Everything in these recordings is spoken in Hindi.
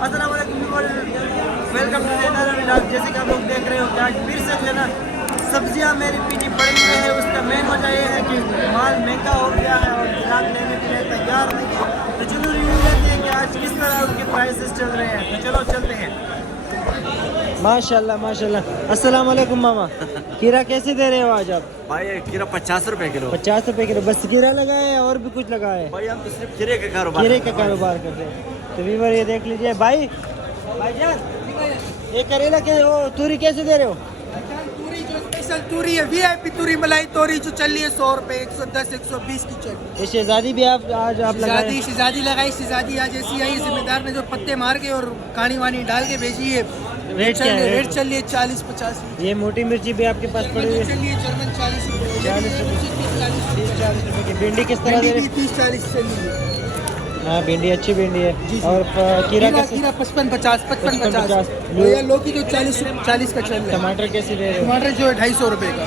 अस्सलाम वालेकुम, वेलकम टू अनदर व्लॉग। जैसे कि आप लोग देख रहे हो कि आज फिर से जो है ना सब्जियां मेरी पीनी पड़ी हुई है। उसका मेन वजह यह है कि माल महंगा हो गया है और ग्राहक लेने के लिए तैयार नहीं है। तो चलो रिव्यू लेते हैं कि आज किस तरह उनके प्राइसेस चल रहे हैं। तो चलो चलते हैं। माशाल्लाह माशाल्लाह। अस्सलाम वालेकुम मामा। खीरा कैसे दे रहे हो आज आप? भाई खीरा 50 रुपए किलो। 50 रुपए किलो। बस खीरा लगा है और भी कुछ लगा है? भाई हम तो सिर्फ खीरे का कारोबार कर रहे हैं। तो व्यूअर ये देख लीजिए भाईजान, ये करेला के वो तूरी कैसे दे रहे हो? तूरी जो स्पेशल तूरी है, वीआईपी तूरी मलाई तोरी जो चल रही है 100 रुपए, 110 120 की चल रही ये शहजादी भी आप आज आप लगाए? शहजादी लगाई। शहजादी आज ऐसी आई, जिम्मेदार ने जो पत्ते मार के और कहानी वानी डाल के भेजी है। रेट क्या है? रेट चल रही है 40-50। ये मोटी मिर्ची भी आपके पास पड़ी हुई है? चल रही है जर्मन 40 रुपए, 40 रुपए 40 रुपए की। भिंडी किस तरह दे रहे हैं? 30-40 चल रही है। हाँ भिंडी अच्छी भिंडी है। और खीरा कैसे? खीरा 55-50 55-50। लौकी जो 40 का चल रहा है। टमाटर कैसे दे रहे हो? टमाटर जो है 250 रुपए का।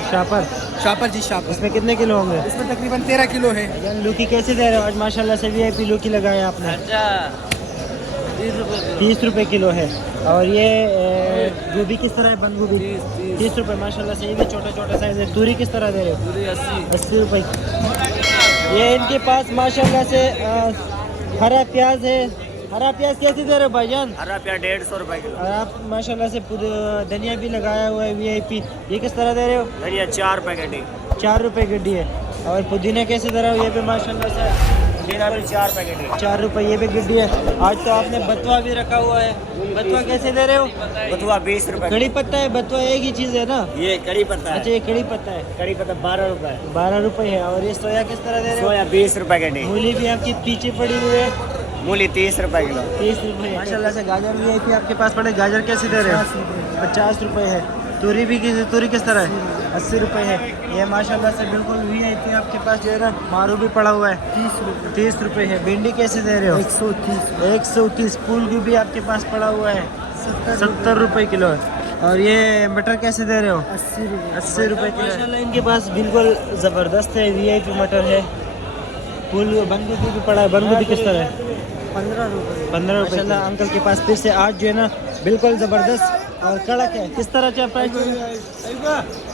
शापर जी शापर। इसमें कितने किलो होंगे? इसमें तकरीबन 13 किलो है। लौकी कैसे दे रहे हो? आज माशाल्लाह से वीआईपी लौकी लगाया आपने। 30 रुपए किलो है। और ये गोभी किस तरह है? बंद गोभी 30 रुपए माशाल्लाह से। ये भी छोटा छोटा साइज है। तूरी किस तरह दे रहे हो? 80 रुपए। ये इनके पास माशाल्लाह से हरा प्याज है। हरा प्याज कैसे दे रहे हो भाईजान? हरा प्याज 150 रुपए किलो। और आप माशाल्लाह से धनिया भी लगाया हुआ है वीआईपी। ये किस तरह दे रहे हो? धनिया 4 रुपए गड्डी। 4 रुपए गड्डी है। और पुदीना कैसे दे रहे हो? ये भी माशाल्लाह से पुदीना भी 4 रुपए गड्डी। 4 रुपए। ये भी गड्डी है। आज तो आपने बथुआ भी रखा हुआ है। बथुआ कैसे दे रहे हो? बथुआ 20 रुपए। कड़ी पत्ता है बथुआ एक ही चीज़ है ना? ये कड़ी पत्ता है। अच्छा ये कड़ी पत्ता है। कड़ी पत्ता 12 रुपए। 12 रुपए है। और ये सोया किस तरह दे रहे हो? सोया 20 रुपए गड्डी। मूली भी आपकी पीछे पड़ी हुई है। मूली 30 रुपए किलो। 30 रुपए माशाल्लाह से। गाजर भी है कि आपके पास पड़े? गाजर कैसे दे रहे हो? 50 रुपए है। तूरी भी तूरी किस तरह है? 80 रुपए है। ये माशाल्लाह से बिल्कुल वीआईपी आपके पास जो है ना मारू भी पड़ा हुआ है। 30 रुपए है। भिंडी कैसे दे रहे हो? 130। फूल गोभी आपके पास पड़ा हुआ है 70 रुपए किलो है। और ये मटर कैसे दे रहे हो? 80 रुपए किलो। माशाल्लाह इनके पास बिल्कुल ज़बरदस्त है वीआईपी मटर है। फूल बंद गोभी भी पड़ा है। बंद गोभी किस तरह है? 15 रुपए। 15 रुपए। माशाल्लाह अंकल के पास फिर से आज जो है ना बिल्कुल ज़बरदस्त और कड़क है। किस तरह का प्राइस?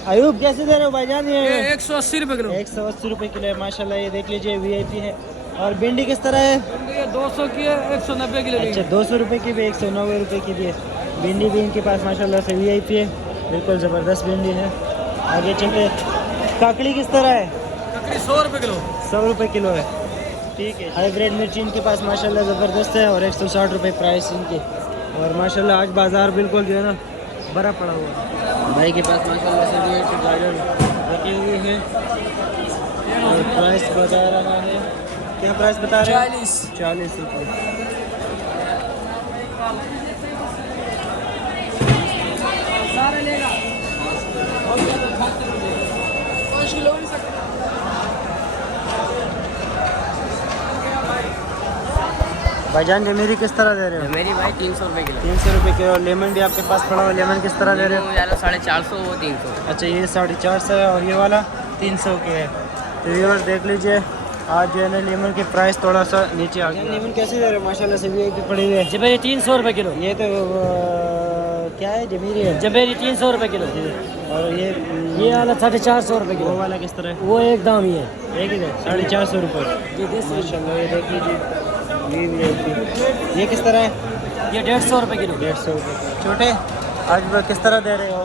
अयूब कैसे दे रहे हो भाईजान? ये 180 रुपए किलो। 180 रुपए किलो है माशाल्लाह। ये देख लीजिए वीआईपी है। और भिंडी किस तरह है? 200 की है, 190 की। अच्छा 200 रुपए की भी, 190 रुपए की भी है। भिंडी भी इनके पास माशाल्लाह से वीआईपी है। बिल्कुल ज़बरदस्त भिंडी है। आगे चलते। काकड़ी किस तरह है? 100 रुपए किलो। 100 रुपए किलो है। ठीक है। हाईब्रिड मिर्ची इनके पास माशाल्लाह ज़बरदस्त है और 160 रुपए प्राइस इनके। और माशाल्लाह आज बाज़ार बिल्कुल जो है ना बड़ा पड़ा हुआ है। भाई के पास माशाल्लाह से भी गाजर रखी हुई है और प्राइस बता रहा है। क्या प्राइस बता रहे हैं? 40 रुपये। भाईजान जमीरी किस तरह दे रहे हो? मेरी भाई 300 रुपए किलो। 300 रुपए किलो। लेमन भी आपके पास पड़ा हुआ। लेमन किस तरह दे रहे हो? 450 वो 300। अच्छा ये 450 है और ये वाला 300 के है। तो व्यूअर्स देख लीजिए आज जो है ना लेमन के प्राइस थोड़ा सा नीचे आ गया। लेमन कैसे दे रहे हो? माशाल्लाह से वीआईपी पड़ी हुई है। जबेरी 300 रुपए किलो। ये तो क्या है? जमीरी है। जबेरी 300 रुपए किलो। और ये वाला 450 रुपए वो किलो। वाला किस तरह है? वो एक दाम ही है। एक ही है 450 रुपये। माशाल्लाह ये देख लीजिए ये वीआईपी। ये किस तरह है? ये 150 रुपए किलो। 150 रुपये। छोटे आज वो किस तरह दे रहे हो?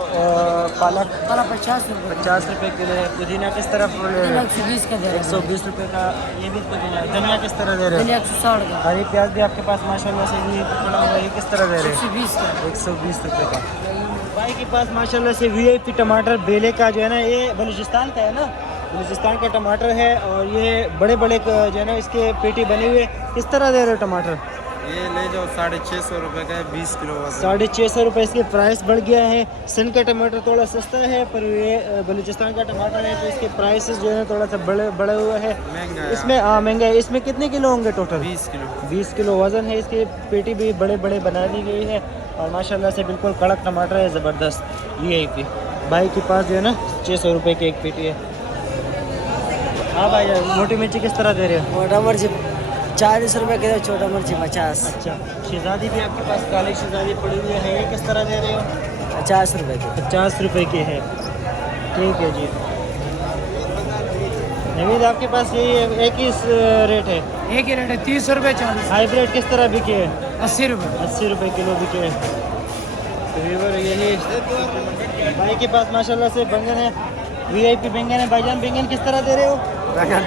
पालक 50 रुपए। 50 रुपए किलो है। पुदीना किस तरह ले रहे हो? 120 का दे रहे हैं। 120 रुपए का। ये भी पुदीना है। धनिया किस तरह दे रहे हो? 160 का। हरी प्याज भी आपके पास माशाल्लाह से ये पड़ा हुआ है। ये किस तरह दे रहे हो? 120 का। 120 रुपए का। भाई के पास माशाल्लाह से वीआईपी टमाटर बेले का जो है ना ये बलूचिस्तान का है ना, बलूचिस्तान का टमाटर है। और ये बड़े बड़े जो है ना इसके पेटी बने हुए। किस तरह दे रहे हो टमाटर? ये ले जाओ 650 रुपये का है, 20 किलो वजन। 650 रुपये इसके प्राइस बढ़ गया है। सिंध का टमाटर थोड़ा सस्ता है पर ये बलूचिस्तान का टमाटर है तो इसके प्राइसेस जो है थोड़ा सा बड़े हुए हैं। महंगा है। इसमें महंगा है। इसमें कितने किलो होंगे टोटल? 20 किलो। 20 किलो वज़न है। इसकी पेटी भी बड़े बड़े बना दी गई है और माशाल्लाह से बिल्कुल कड़क टमाटर है ज़बरदस्त वीआईपी। भाई के पास जो है ना 600 रुपये की एक पेटी है। हाँ भाई मोटी मिर्ची किस तरह दे रहे हो? मोटा मिर्ची 40 रुपए किलो, छोटा मिर्ची 50। अच्छा, शहजादी भी आपके पास काली शहजादी पड़ी हुई है, ये किस तरह दे रहे हो? 50 रुपए की। 50 रुपए की है, ठीक है जी। नवीद आपके पास यही एक ही रेट है? एक ही रेट है, 30 रुपए 40। हाइब्रिड किस तरह बिके है? 80 रुपए। 80 रुपए किलो बिके है। तो व्यूअर यही भाई के पास माशाल्लाह से बैंगन है, वीआईपी बैंगन है। भाईजान बैंगन किस तरह दे रहे हो?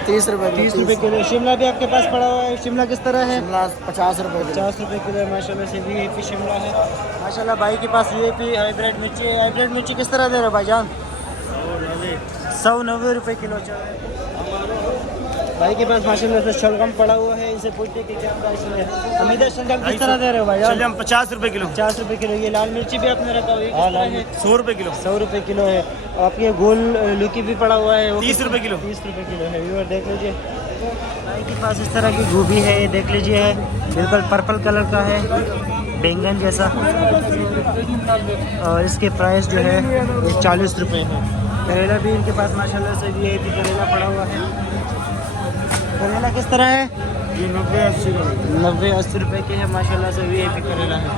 30 रुपए 30 रुपए किलो। शिमला भी आपके पास पड़ा हुआ है, शिमला किस तरह है? 50 रुपए 50 रुपए किलो है माशाल्लाह से। वीआईपी शिमला है माशाल्लाह। भाई के पास वीआईपी हाइब्रिड मिर्ची है। हाइब्रिड मिर्ची किस तरह दे रहे हो भाईजान? 190 रुपए किलो चल रहा है। भाई के पास माशाल्लाह से शलगम पड़ा हुआ है, इसे पूछते कि क्या प्राइस है। हमीदा शलगम किस तरह दे रहे हो भाईजान? 50 रुपए किलो। 50 रुपए किलो। ये लाल मिर्ची भी आपने रखा हुआ है, किस तरह है? 100 रुपए किलो। 100 रुपए किलो है। आपके गोल लुकी भी पड़ा हुआ है, वो 30 रुपए किलो। 30 रुपए किलो है। व्यूअर देख लीजिए, भाई के पास इस तरह की गोभी है, ये देख लीजिए, है बिल्कुल पर्पल कलर का है, बैंगन जैसा। और इसके प्राइस जो है ये 40 रुपए है। करेला भी इनके पास माशाल्लाह से भी है, करेला पड़ा हुआ है। करेला किस तरह है? 90-80 रुपए के है माशाल्लाह से। वीआईपी करेला है।